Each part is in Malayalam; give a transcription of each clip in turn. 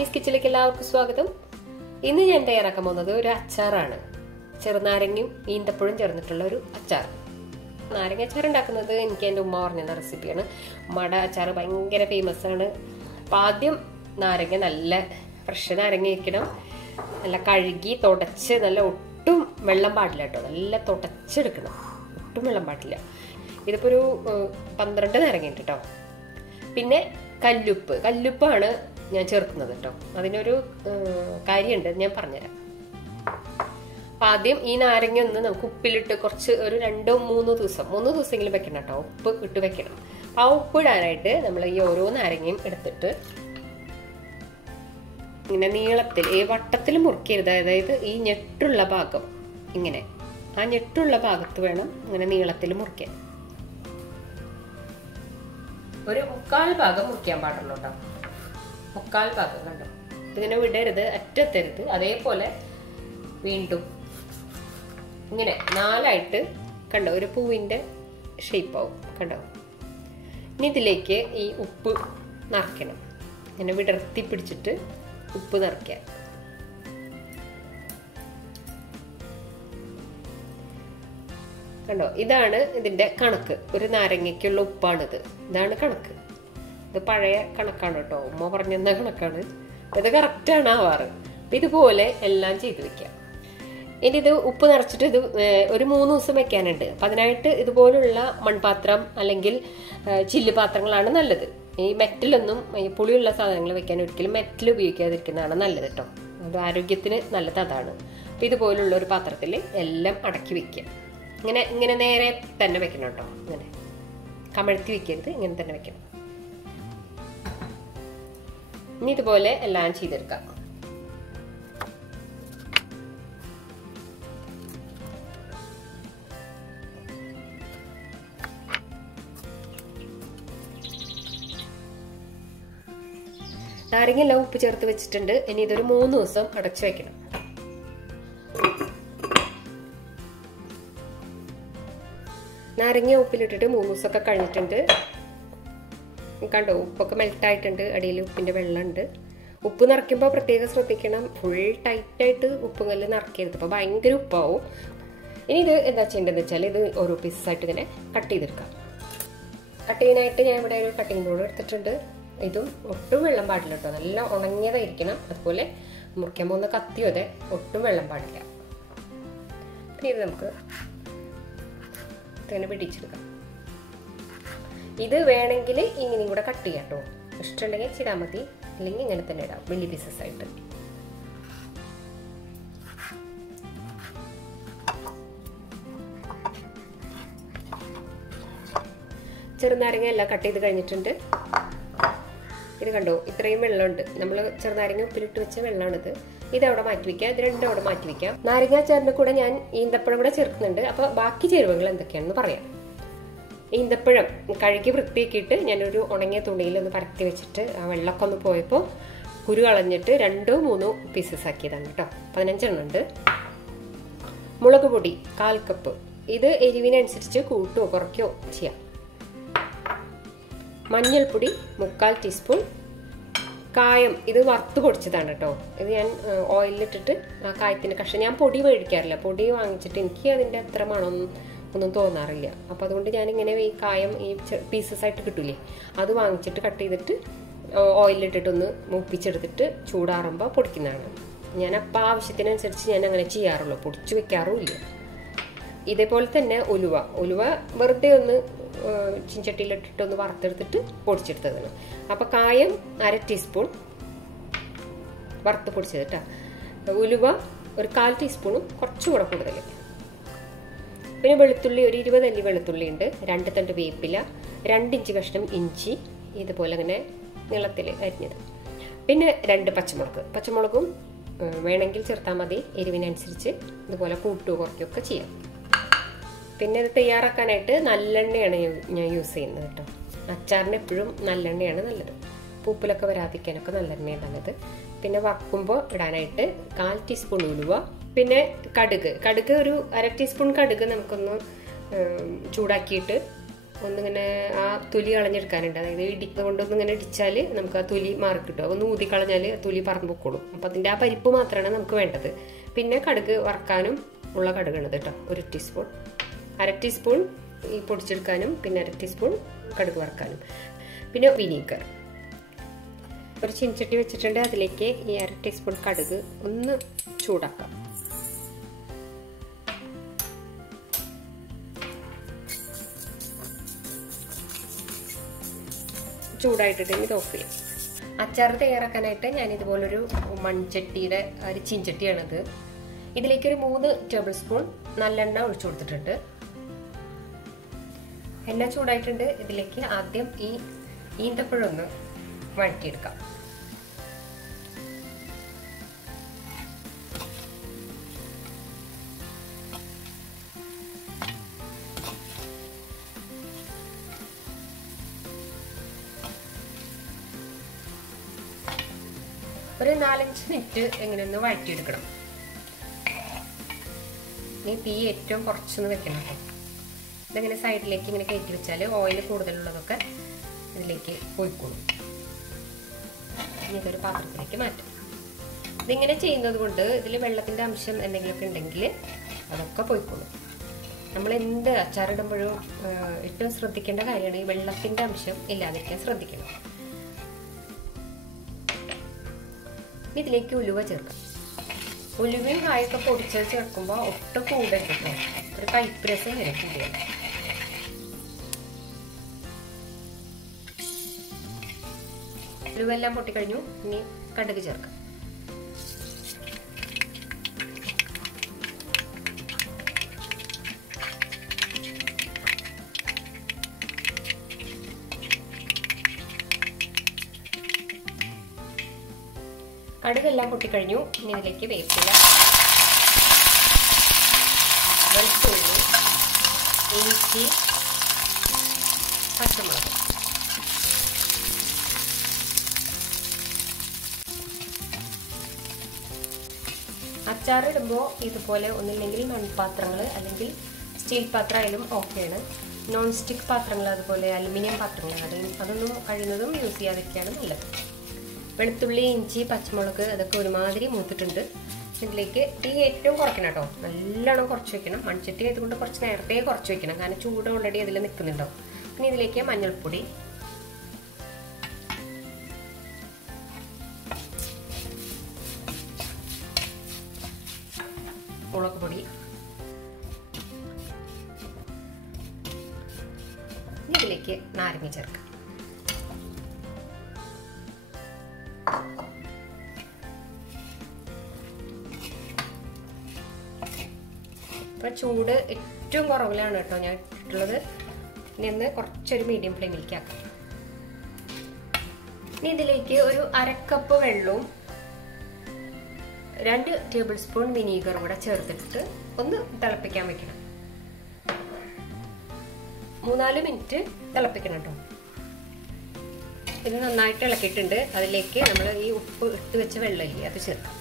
കാറ്റീസ് കിച്ചണിലേക്ക് എല്ലാവർക്കും സ്വാഗതം. ഇന്ന് ഞാൻ തയ്യാറാക്കാൻ പോകുന്നത് ഒരു അച്ചാറാണ്. ചെറുനാരങ്ങയും ഈന്തപ്പഴവും ചേർന്നിട്ടുള്ള ഒരു അച്ചാർ. നാരങ്ങ അച്ചാർ ഉണ്ടാക്കുന്നത് എനിക്ക് എൻ്റെ ഉമ്മ പറഞ്ഞ റെസിപ്പിയാണ്. ഉമ്മയുടെ അച്ചാർ ഭയങ്കര ഫേമസ് ആണ്. അപ്പം ആദ്യം നാരങ്ങ നല്ല ഫ്രഷ് നാരങ്ങ ഇരിക്കണം, നല്ല കഴുകി തുടച്ച്, നല്ല ഒട്ടും വെള്ളം പാടില്ല കേട്ടോ, നല്ല തുടച്ചെടുക്കണം, ഒട്ടും വെള്ളം പാടില്ല. ഇതിപ്പോൾ ഒരു 12 നാരങ്ങ ഉണ്ട് കേട്ടോ. പിന്നെ കല്ലുപ്പാണ് ഞാൻ ചേർക്കുന്നത് കേട്ടോ. അതിനൊരു കാര്യമുണ്ട്, ഞാൻ പറഞ്ഞുതരാം. അപ്പം ആദ്യം ഈ നാരങ്ങ ഒന്ന് നമുക്ക് ഉപ്പിലിട്ട് കുറച്ച് ഒരു 2-3 ദിവസമെങ്കിലും വെക്കണം കേട്ടോ. ഉപ്പ് ഇട്ട് വെക്കണം. ആ ഉപ്പ് ഇടാനായിട്ട് നമ്മൾ ഈ ഓരോ നാരങ്ങയും എടുത്തിട്ട് ഇങ്ങനെ നീളത്തിൽ, ഈ വട്ടത്തിൽ മുറിക്കരുത്. അതായത് ഈ ഞെട്ടുള്ള ഭാഗം ഇങ്ങനെ, ആ ഞെട്ടുള്ള ഭാഗത്ത് വേണം ഇങ്ങനെ നീളത്തിൽ മുറിക്കാൻ. ഒരു 1/4 ഭാഗം മുറിക്കാൻ പാടുള്ളൂ കേട്ടോ. 1/4 ഭാഗം കണ്ടോ. ഇതിങ്ങനെ വിടരുത്, അറ്റത്തരുത്. അതേപോലെ വീണ്ടും ഇങ്ങനെ 4ആയിട്ട് കണ്ടോ, ഒരു പൂവിന്റെ ഷേപ്പ് ആവും കണ്ടോ. ഇനി ഇതിലേക്ക് ഈ ഉപ്പ് നിറയ്ക്കണം. ഇങ്ങനെ വിടർത്തി പിടിച്ചിട്ട് ഉപ്പ് നിറയ്ക്കാൻ. കണ്ടോ, ഇതാണ് ഇതിന്റെ കണക്ക്. ഒരു നാരങ്ങയ്ക്കുള്ള ഉപ്പാണിത്. ഇതാണ് കണക്ക്. ഇത് പഴയ കണക്കാണ് കേട്ടോ, ഉമ്മ പറഞ്ഞെന്ന കണക്കാണ്. ഇത് കറക്റ്റാണ് ആവാറ്. ഇതുപോലെ എല്ലാം ചെയ്ത് വെക്കാം. ഇനി ഇത് ഉപ്പ് നിറച്ചിട്ട് ഇത് ഒരു 3 ദിവസം വെക്കാനുണ്ട്. അപ്പം അതിനായിട്ട് ഇതുപോലുള്ള മൺപാത്രം അല്ലെങ്കിൽ ചില്ല് പാത്രങ്ങളാണ് നല്ലത്. ഈ മെറ്റലൊന്നും, ഈ പുളിയുള്ള സാധനങ്ങൾ വെക്കാൻ ഒരിക്കലും മെറ്റൽ ഉപയോഗിക്കാതിരിക്കുന്നതാണ് നല്ലത് കേട്ടോ. അത് ആരോഗ്യത്തിന് നല്ലത് അതാണ്. അപ്പം ഇതുപോലുള്ള ഒരു പാത്രത്തിൽ എല്ലാം അടക്കി വെക്കുക. ഇങ്ങനെ നേരെ തന്നെ വെക്കണം കേട്ടോ. ഇങ്ങനെ കമഴ്ത്തി വെക്കരുത്, ഇങ്ങനെ തന്നെ വെക്കണം. ഇനി ഇതുപോലെ എല്ലാം ചെയ്തെടുക്കാം. നാരങ്ങയെല്ലാം ഉപ്പ് ചേർത്ത് വെച്ചിട്ടുണ്ട്. ഇനി ഇതൊരു 3 ദിവസം അടച്ചു വെക്കണം. നാരങ്ങ ഉപ്പിലിട്ടിട്ട് 3 ദിവസമൊക്കെ കഴിഞ്ഞിട്ടുണ്ട്. കണ്ടോ, ഉപ്പൊക്കെ മെൽട്ടായിട്ടുണ്ട്. അടിയിൽ ഉപ്പിന്റെ വെള്ളമുണ്ട്. ഉപ്പ് നിറയ്ക്കുമ്പോൾ പ്രത്യേകം ശ്രദ്ധിക്കണം, ഫുൾ ടൈറ്റായിട്ട് ഉപ്പുകല്ല് നിറയ്ക്കരുത്. അപ്പോൾ ഭയങ്കര ഉപ്പാവും. ഇനി ഇത് എന്താ ചെയ്യേണ്ടതെന്ന് വെച്ചാൽ ഇത് ഓരോ പീസായിട്ട് ഇങ്ങനെ കട്ട് ചെയ്തെടുക്കാം. കട്ട് ചെയ്യാനായിട്ട് ഞാൻ ഇവിടെ ഒരു കട്ടിംഗ് ബോർഡ് എടുത്തിട്ടുണ്ട്. ഇതും ഒട്ടും വെള്ളം പാടില്ല കേട്ടോ, നല്ല ഉണങ്ങിയതായിരിക്കണം. അതുപോലെ മുറിക്കാൻ പോകുന്ന കത്തിയും അതെ, ഒട്ടും വെള്ളം പാടില്ല. പിന്നെ ഇത് നമുക്ക് ഇങ്ങനെ പിടിച്ചെടുക്കാം. ഇത് വേണമെങ്കിൽ ഇങ്ങനെയും കൂടെ കട്ട് ചെയ്യാം കേട്ടോ. ഇഷ്ടമുണ്ടെങ്കിൽ ചെയ്താൽ മതി, അല്ലെങ്കിൽ ഇങ്ങനെ തന്നെ ഇടാം വലിയ പീസസ് ആയിട്ട്. ചെറുനാരങ്ങ എല്ലാം കട്ട് ചെയ്ത് കഴിഞ്ഞിട്ടുണ്ട്. ഇത് കണ്ടോ, ഇത്രയും വെള്ളമുണ്ട്. നമ്മൾ ചെറുനാരങ്ങ ഉപ്പിലിട്ട് വെച്ച വെള്ളമാണിത്. ഇത് അവിടെ മാറ്റി വയ്ക്കാം. ഇത് രണ്ടും അവിടെ മാറ്റി വയ്ക്കാം. നാരങ്ങ അച്ചാറിന്റെ കൂടെ ഞാൻ ഈന്തപ്പഴം കൂടെ ചേർക്കുന്നുണ്ട്. അപ്പൊ ബാക്കി ചേരുവകൾ എന്തൊക്കെയാണെന്ന് പറയാം. ഈന്തപ്പഴം കഴുകി വൃത്തിയാക്കിയിട്ട് ഞാനൊരു ഉണങ്ങിയ തുണിയിൽ ഒന്ന് പരത്തി വെച്ചിട്ട് ആ വെള്ളമൊക്കെ ഒന്ന് പോയപ്പോൾ കുരു കളഞ്ഞിട്ട് 2-3 പീസസ് ആക്കിയതാണ് കേട്ടോ. 15 എണ്ണം ഉണ്ട്. മുളക് പൊടി 1/4 കപ്പ്. ഇത് എരിവിനനുസരിച്ച് കൂട്ടുകയോ കുറയ്ക്കുകയോ ചെയ്യാം. മഞ്ഞൾപ്പൊടി 3/4 ടീസ്പൂൺ. കായം ഇത് വറുത്ത് പൊടിച്ചതാണ് കേട്ടോ. ഇത് ഞാൻ ഓയിലിട്ടിട്ട് ആ കായത്തിന്റെ കഷ്ണം, ഞാൻ പൊടി മേടിക്കാറില്ല. പൊടി വാങ്ങിച്ചിട്ട് എനിക്ക് അതിന്റെ അത്ര മണമൊന്നും തോന്നാറില്ല. അപ്പം അതുകൊണ്ട് ഞാനിങ്ങനെ ഈ കായം ഈ പീസസ് ആയിട്ട് കിട്ടൂലേ, അത് വാങ്ങിച്ചിട്ട് കട്ട് ചെയ്തിട്ട് ഓയിലിട്ടിട്ടൊന്ന് മൂപ്പിച്ചെടുത്തിട്ട് ചൂടാറുമ്പോൾ പൊടിക്കുന്നതാണ്. ഞാൻ അപ്പം ആവശ്യത്തിനനുസരിച്ച് ഞാൻ അങ്ങനെ ചെയ്യാറുള്ളൂ, പൊടിച്ചു വെക്കാറുമില്ല. ഇതേപോലെ തന്നെ ഉലുവ വെറുതെ ഒന്ന് ചീഞ്ചട്ടിയിലിട്ടിട്ടൊന്ന് വറുത്തെടുത്തിട്ട് പൊടിച്ചെടുത്തതാണ്. അപ്പം കായം 1/2 ടീസ്പൂൺ വറുത്ത് പൊടിച്ചത് കേട്ടോ. ഉലുവ ഒരു 1/4 ടീസ്പൂണും കുറച്ചുകൂടെ കൂടുതൽ. പിന്നെ വെളുത്തുള്ളി ഒരു 20 അല്ലി വെളുത്തുള്ളി ഉണ്ട്. 2 തണ്ട് വേപ്പില, 2 ഇഞ്ച് കഷ്ണം ഇഞ്ചി ഇതുപോലെ അങ്ങനെ നീളത്തിൽ അരിഞ്ഞത്. പിന്നെ 2 പച്ചമുളകും വേണമെങ്കിൽ ചേർത്താൽ മതി, എരിവിനനുസരിച്ച്. ഇതുപോലെ കൂട്ടുകയോ കുറയ്ക്കുകയൊക്കെ ചെയ്യാം. പിന്നെ ഇത് തയ്യാറാക്കാനായിട്ട് നല്ലെണ്ണയാണ് ഞാൻ യൂസ് ചെയ്യുന്നത് കേട്ടോ. അച്ചാറിന് എപ്പോഴും നല്ലെണ്ണയാണ് നല്ലത്. പൂപ്പിലൊക്കെ വരാതിരിക്കാനൊക്കെ നല്ലെണ്ണയാണ് നല്ലത്. പിന്നെ വറക്കുമ്പോൾ ഇടാനായിട്ട് 1/4 ടീസ്പൂൺ ഉലുവ. പിന്നെ കടുക് ഒരു 1/2 ടീസ്പൂൺ കടുക് നമുക്കൊന്ന് ചൂടാക്കിയിട്ട് ഒന്നിങ്ങനെ ആ തൊലി കളഞ്ഞെടുക്കാനുണ്ട്. അതായത് ഇടിപ്പ് കൊണ്ടൊന്നും ഇങ്ങനെ ഇടിച്ചാൽ നമുക്ക് ആ തൊലി മാറി കിട്ടും. ഒന്ന് ഊതി കളഞ്ഞാൽ തൊലി പറന്ന് പൊക്കോളും. അപ്പം അതിൻ്റെ ആ പരിപ്പ് മാത്രമാണ് നമുക്ക് വേണ്ടത്. പിന്നെ കടുക് വറക്കാനും ഉള്ള കടുകാണത് കേട്ടോ. 1 ടീസ്പൂൺ, 1/2 ടീസ്പൂൺ ഈ പൊടിച്ചെടുക്കാനും, പിന്നെ 1/2 ടീസ്പൂൺ കടുക് വറക്കാനും. പിന്നെ വിനീഗർ. ഒരു ചീനച്ചട്ടി വെച്ചിട്ടുണ്ട്. അതിലേക്ക് ഈ 1/2 ടീസ്പൂൺ കടുക് ഒന്ന് ചൂടാക്കാം. ചൂടായിട്ടിട്ട് ഇത് ഓഫ് ചെയ്യാം. അച്ചാർ തയ്യാറാക്കാനായിട്ട് ഞാൻ ഇതുപോലൊരു മൺചട്ടിയുടെ ഒരു ചീൻചട്ടിയാണിത്. ഇതിലേക്ക് ഒരു 3 ടേബിൾ സ്പൂൺ നല്ലെണ്ണ ഒഴിച്ചു കൊടുത്തിട്ടുണ്ട്. എണ്ണ ചൂടായിട്ടുണ്ട്. ഇതിലേക്ക് ആദ്യം ഈ ഈന്തപ്പഴം ഒന്ന് വഴറ്റിയെടുക്കാം. ഒരു 4-5 മിനിറ്റ് എങ്ങനെ ഒന്ന് വഴറ്റിയെടുക്കണം. ഇനി തീ ഏറ്റവും കുറച്ചൊന്ന് വെക്കണം കേട്ടോ. ഇതെങ്ങനെ സൈഡിലേക്ക് ഇങ്ങനെ കയറ്റി വെച്ചാൽ ഓയിൽ കൂടുതലുള്ളതൊക്കെ ഇതിലേക്ക് പോയിക്കോളും. ഇനി ഇതൊരു പാത്രത്തിലേക്ക് മാറ്റാം. ഇതിങ്ങനെ ചെയ്യുന്നത് കൊണ്ട് ഇതിൽ വെള്ളത്തിൻ്റെ അംശം എന്തെങ്കിലുമൊക്കെ ഉണ്ടെങ്കിൽ അതൊക്കെ പോയിക്കോളും. നമ്മൾ എന്ത് അച്ചാറിടുമ്പോഴും ഏറ്റവും ശ്രദ്ധിക്കേണ്ട കാര്യമാണ് ഈ വെള്ളത്തിൻ്റെ അംശം ഇല്ലാതിരിക്കാൻ ശ്രദ്ധിക്കണം. ഇതിലേക്ക് ഉലുവ ചേർക്കാം. ഉലുവയും കായൊക്കെ പൊടിച്ച് ചേർക്കുമ്പോൾ ഒട്ടും കൂടരുത് കേട്ടോ. ഒരു കയ്പ്പ് രസം വരെ കൂടിയാണ്. ഉലുവ എല്ലാം പൊട്ടിക്കഴിഞ്ഞു. ഇനി കടുക് ചേർക്കാം. കടുകെല്ലാം പൊട്ടിക്കഴിഞ്ഞു. ഇനി ഇതിലേക്ക് വേപ്പില, വെളുത്തുള്ളി, ഇഞ്ചി, പച്ചമുളക്. അച്ചാറിടുമ്പോൾ ഇതുപോലെ ഒന്നില്ലെങ്കിൽ മൺപാത്രങ്ങൾ അല്ലെങ്കിൽ സ്റ്റീൽ പാത്രമായാലും ഓക്കെയാണ്. നോൺ സ്റ്റിക്ക് പാത്രങ്ങൾ അതുപോലെ അലുമിനിയം പാത്രങ്ങൾ അതൊന്നും കഴിയുന്നതും യൂസ് ചെയ്യാതിരിക്കുകയാണ് നല്ലത്. വെളുത്തുള്ളി, ഇഞ്ചി, പച്ചമുളക് അതൊക്കെ ഒരുമാതിരി മൂത്തിട്ടുണ്ട്. ഇതിലേക്ക് തീ ഏറ്റവും കുറയ്ക്കണം കേട്ടോ. നല്ലോണം കുറച്ച് വെക്കണം. മൺചട്ടി ആയതുകൊണ്ട് കുറച്ച് നേരത്തെ കുറച്ച് വെക്കണം. കാരണം ചൂട് ഓൾറെഡി അതിൽ നിൽക്കുന്നുണ്ടാവും. പിന്നെ ഇതിലേക്ക് മഞ്ഞൾപ്പൊടി, മുളക് പൊടി, ഇതിലേക്ക് നാരങ്ങ ചേർക്കാം. ഇപ്പം ചൂട് ഏറ്റവും കുറവിലാണ് കേട്ടോ ഞാൻ ഇട്ടുള്ളത്. ഇനി കുറച്ചൊരു മീഡിയം ഫ്ലെയിമിലേക്ക് ആക്കാം. ഇനി ഇതിലേക്ക് ഒരു 1/2 കപ്പ് വെള്ളവും 2 ടേബിൾ സ്പൂൺ വിനീഗറും കൂടെ ചേർത്തിട്ട് ഒന്ന് തിളപ്പിക്കാൻ വെക്കണം. 3-4 മിനിറ്റ് തിളപ്പിക്കണം കേട്ടോ. ഇത് നന്നായിട്ട് ഇളക്കിയിട്ടുണ്ട്. അതിലേക്ക് നമ്മൾ ഈ ഉപ്പ് ഇട്ട് വെച്ച വെള്ളമില്ലേ അത് ചേർക്കാം.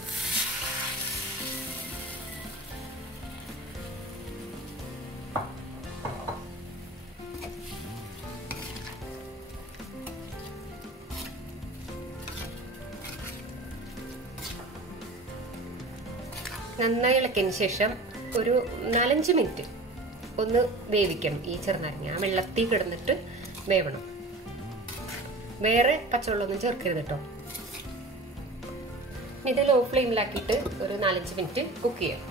നന്നായി ഇളക്കിയതിന് ശേഷം ഒരു 4-5 മിനിറ്റ് ഒന്ന് വേവിക്കണം. ഈ ചെറുനാരങ്ങ ആ വെള്ളത്തിൽ കിടന്നിട്ട് വേവണം. വേറെ പച്ചവെള്ളമൊന്നും ചേർക്കരുത് കേട്ടോ. ഇത് ലോ ഫ്ലെയിമിലാക്കിയിട്ട് ഒരു 4-5 മിനിറ്റ് കുക്ക് ചെയ്യാം.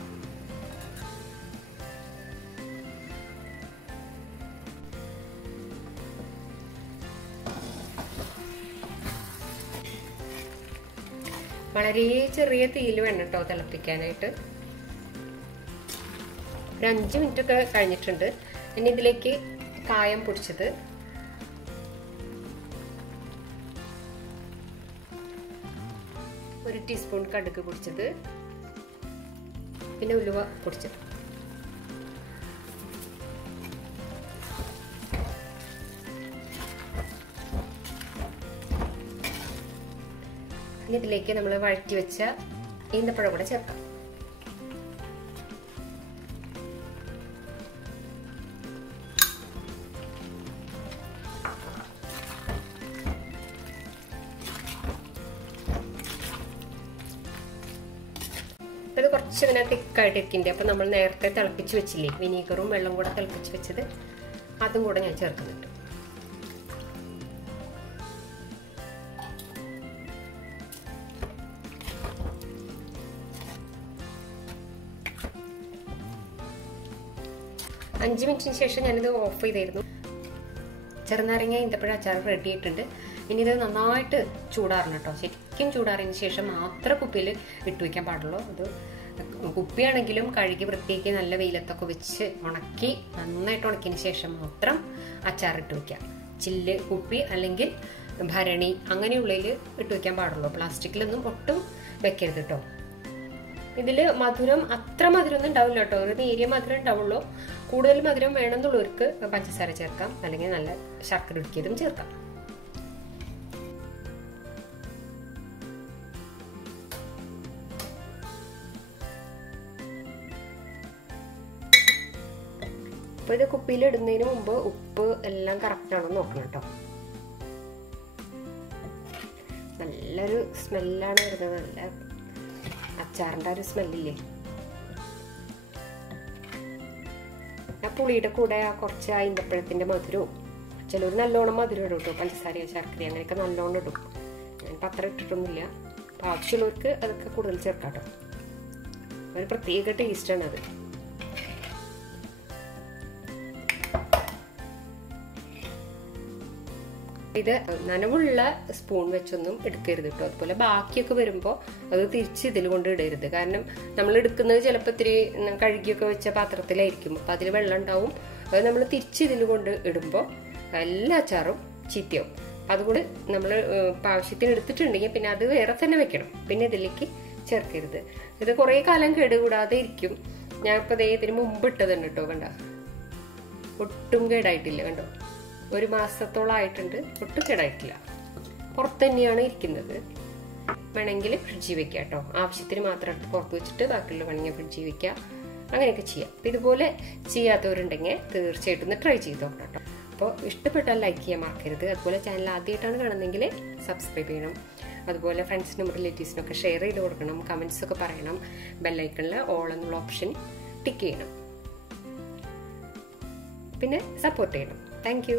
വളരെ ചെറിയ തീയിൽ വേണം കേട്ടോ തിളപ്പിക്കാനായിട്ട്. ഒരു 5 മിനിറ്റ് ഒക്കെ കഴിഞ്ഞിട്ടുണ്ട്. ഇനി ഇതിലേക്ക് കായം പൊടിച്ചത്, ഒരു ടീസ്പൂൺ കടുക് പൊടിച്ചത്, പിന്നെ ഉലുവ പൊടിച്ചത്, ഇനി ഇതിലേക്ക് നമ്മൾ വഴറ്റി വെച്ച ഈന്തപ്പഴം കൂടെ ചേർക്കാം. അപ്പോൾ ഇത് കുറച്ച് ഇങ്ങനെ തിക്കായിട്ടിരിക്കുന്നുണ്ട്. അപ്പോൾ നമ്മൾ നേരത്തെ തിളപ്പിച്ച് വെച്ചില്ലേ, വിനീഗറും വെള്ളം കൂടെ തിളപ്പിച്ച് വെച്ചത്, അതും കൂടെ ഞാൻ ചേർക്കുന്നുണ്ട്. അഞ്ച് മിനിറ്റിന് ശേഷം ഞാനിത് ഓഫ് ചെയ്തായിരുന്നു. ചെറുനാരങ്ങ ഈന്തപ്പഴ അച്ചാർ റെഡി ആയിട്ടുണ്ട്. ഇനി ഇത് നന്നായിട്ട് ചൂടാറണം കേട്ടോ. ശരിക്കും ചൂടാറിയതിന് ശേഷം മാത്രം കുപ്പിയിൽ ഇട്ട് വയ്ക്കാൻ പാടുള്ളൂ. അത് കുപ്പിയാണെങ്കിലും കഴുകി വൃത്തിയാക്കി നല്ല വെയിലത്തൊക്കെ വെച്ച് ഉണക്കി നന്നായിട്ട് ഉണക്കിയതിന് ശേഷം മാത്രം അച്ചാർ ഇട്ട് വയ്ക്കാം. ചില്ല് കുപ്പി അല്ലെങ്കിൽ ഭരണി അങ്ങനെയുള്ളതിൽ ഇട്ട് വയ്ക്കാൻ പാടുള്ളൂ. പ്ലാസ്റ്റിക്കിലൊന്നും ഒട്ടും വെക്കരുത് കേട്ടോ. ഇതിൽ മധുരം അത്ര മധുരമൊന്നും ഉണ്ടാവില്ല കേട്ടോ. ഒരു നേരിയ മധുരം ഉണ്ടാവുള്ളൂ. കൂടുതൽ മധുരം വേണമെന്നുള്ളവർക്ക് പഞ്ചസാര ചേർക്കാം, അല്ലെങ്കിൽ നല്ല ശർക്കര ഉരുക്കിയതും ചേർക്കാം. അപ്പോൾ ഇത് കുപ്പിയിൽ ഇടുന്നതിന് മുമ്പ് ഉപ്പ് എല്ലാം കറക്റ്റ് ആണോ നോക്കണം കേട്ടോ. നല്ലൊരു സ്മെല്ലാണ് വരുന്നത്, നല്ല അച്ചാറിൻ്റെ ഒരു സ്മെല്ലില്ലേ. ആ പുളിയുടെ കൂടെ ആ കുറച്ച് ഈന്തപ്പഴത്തിൻ്റെ മധുരവും, ചിലർ നല്ലോണം മധുരം ഇടും കേട്ടോ, പഞ്ചസാര ശർക്കര അങ്ങനെയൊക്കെ നല്ലോണം ഇടും. ഞാനിപ്പോൾ അത്ര ഇട്ടിട്ടൊന്നുമില്ല. അപ്പോൾ ആവശ്യമുള്ളവർക്ക് അതൊക്കെ കൂടുതൽ ചേർക്കാം കേട്ടോ. ഒരു പ്രത്യേക ടേസ്റ്റാണ് അത്. ഇത് നനവുള്ള സ്പൂൺ വെച്ചൊന്നും എടുക്കരുത് കേട്ടോ. അതുപോലെ ബാക്കിയൊക്കെ വരുമ്പോൾ അത് തിരിച്ച് ഇതിൽ കൊണ്ട് ഇടരുത്. കാരണം നമ്മൾ എടുക്കുന്നത് ചിലപ്പോൾ ഇത്തിരി കഴുകിയൊക്കെ വെച്ച പാത്രത്തിലായിരിക്കും. അപ്പം അതിൽ വെള്ളം ഉണ്ടാവും. അത് നമ്മൾ തിരിച്ച് ഇതിൽ കൊണ്ട് ഇടുമ്പോൾ എല്ലാ അച്ചാറും ചീത്തയാവും. അതുകൊണ്ട് നമ്മൾ ആവശ്യത്തിന് എടുത്തിട്ടുണ്ടെങ്കിൽ പിന്നെ അത് വേറെ തന്നെ വെക്കണം. പിന്നെ ഇതിലേക്ക് ചേർക്കരുത്. ഇത് കുറേ കാലം കേടുകൂടാതെ ഇരിക്കും. ഞാനിപ്പോൾ ഇതിന് മുമ്പ് ഇട്ടതുണ്ട് കേട്ടോ. കണ്ടോ, ഒട്ടും കേടായിട്ടില്ല. കണ്ടോ, 1 മാസത്തോളം ആയിട്ടുണ്ട്, ഒട്ടും കേടായിട്ടില്ല. പുറത്ത് തന്നെയാണ് ഇരിക്കുന്നത്. വേണമെങ്കിൽ ഫ്രിഡ്ജിൽ വെക്കുക കേട്ടോ. ആവശ്യത്തിന് മാത്രം എടുത്ത് പുറത്ത് വെച്ചിട്ട് ബാക്കിയുള്ള വേണമെങ്കിൽ ഫ്രിഡ്ജിൽ വെക്കുക. അങ്ങനെയൊക്കെ ചെയ്യാം. ഇതുപോലെ ചെയ്യാത്തവരുണ്ടെങ്കിൽ തീർച്ചയായിട്ടും ഒന്ന് ട്രൈ ചെയ്ത് നോക്കണം കേട്ടോ. അപ്പോൾ ഇഷ്ടപ്പെട്ടാൽ ലൈക്ക് ചെയ്യാൻ മറക്കരുത്. അതുപോലെ ചാനൽ ആദ്യമായിട്ടാണ് കാണുന്നതെങ്കിൽ സബ്സ്ക്രൈബ് ചെയ്യണം. അതുപോലെ ഫ്രണ്ട്സിനും റിലേറ്റീവ്സിനൊക്കെ ഷെയർ ചെയ്ത് കൊടുക്കണം. കമൻസ് ഒക്കെ പറയണം. ബെല്ലൈക്കണിൽ ഓൾ എന്നുള്ള ഓപ്ഷൻ ടിക്ക് ചെയ്യണം. പിന്നെ സപ്പോർട്ട് ചെയ്യണം. Thank you.